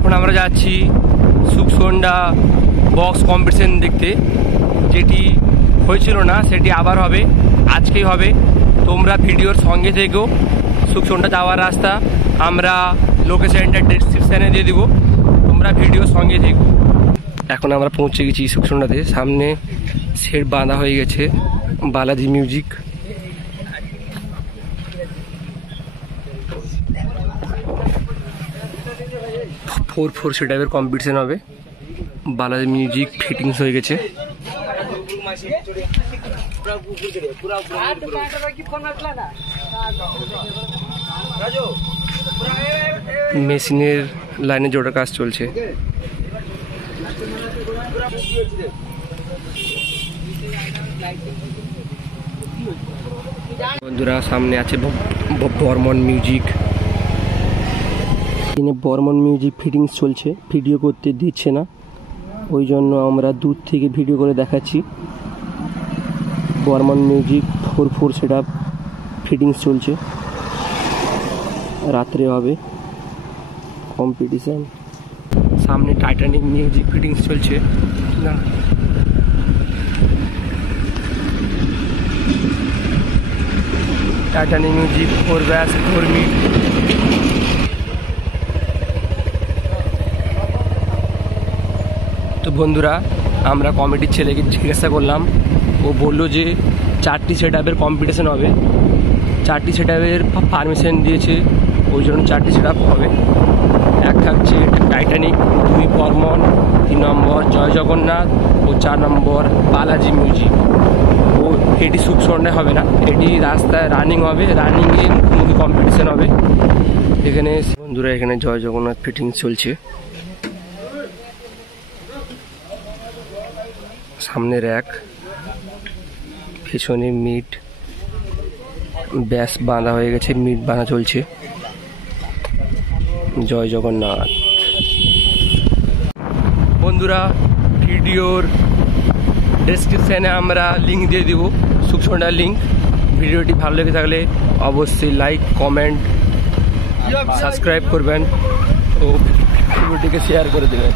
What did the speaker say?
এখন আমরা যাচ্ছি সুখসন্ডা বক্স কম্পিটিশন দেখতে, যেটি হয়েছিল না সেটি আবার হবে, আজকেই হবে। তোমরা ভিডিওর সঙ্গে থেকেও সুখসন্ডা যাওয়ার রাস্তা আমরা লোকেশনটা ডেসক্রিপশানে দিয়ে দিব, তোমরা ভিডিওর সঙ্গে থেকো। এখন আমরা পৌঁছে গেছি সুখসন্ডাতে, সামনে সেট বাঁধা হয়ে গেছে বালাজি মিউজিক। ফোর সেটাপের কম্পিটিশন হবে, বালাজি মিউজিক ফিটিংস হয়ে গেছে। মেশিনের লাইনে জোড়ার কাজ চলছে। বন্ধুরা সামনে আছে Barman music, Barman music fittings চলছে, ভিডিও করতে দিচ্ছে না, ওই জন্য আমরা দূর থেকে ভিডিও করে দেখাচ্ছি। Barman music four setup fittings চলছে, রাত্রে হবে কম্পিটিশন। সামনে টাইটানিক মিউজিক ফিটিংস চলছে না, টাইটানিক মিউজিক 4 ব্যাস 4 মিট। তো বন্ধুরা আমরা কমিটির ছেলেকে জিজ্ঞাসা করলাম, ও বললো যে 4টি সেটআপের কম্পিটিশন হবে, 4টি সেটআপের পারমিশন দিয়েছে, ওই জন্য 4টি সেটআপ হবে। এক থাকছে টাইটানিক, 2 বর্মন, 3 নম্বর জয় জগন্নাথ ও 4 নম্বর বালাজি মিউজিক। ও এটি সুখসন্ডায় হবে না, এটি রাস্তায় রানিং হবে, রানিংয়ে মুখোমুখি কম্পিটিশন হবে। এখানে বন্ধুরা এখানে জয় জগন্নাথ ফিটিং চলছে, সামনে র্যাক, পেছনে মিট ব্যাস বাঁধা হয়ে গেছে, মিট বাঁধা চলছে। জয় জগন্নাথ। বন্ধুরা ভিডিওর ডেসক্রিপশানে আমরা লিঙ্ক দিয়ে দিব, সুখসন্ডার লিঙ্ক। ভিডিওটি ভালো লেগে থাকলে অবশ্যই লাইক, কমেন্ট, সাবস্ক্রাইব করবেন ও ভিডিওটিকে শেয়ার করে দেবেন।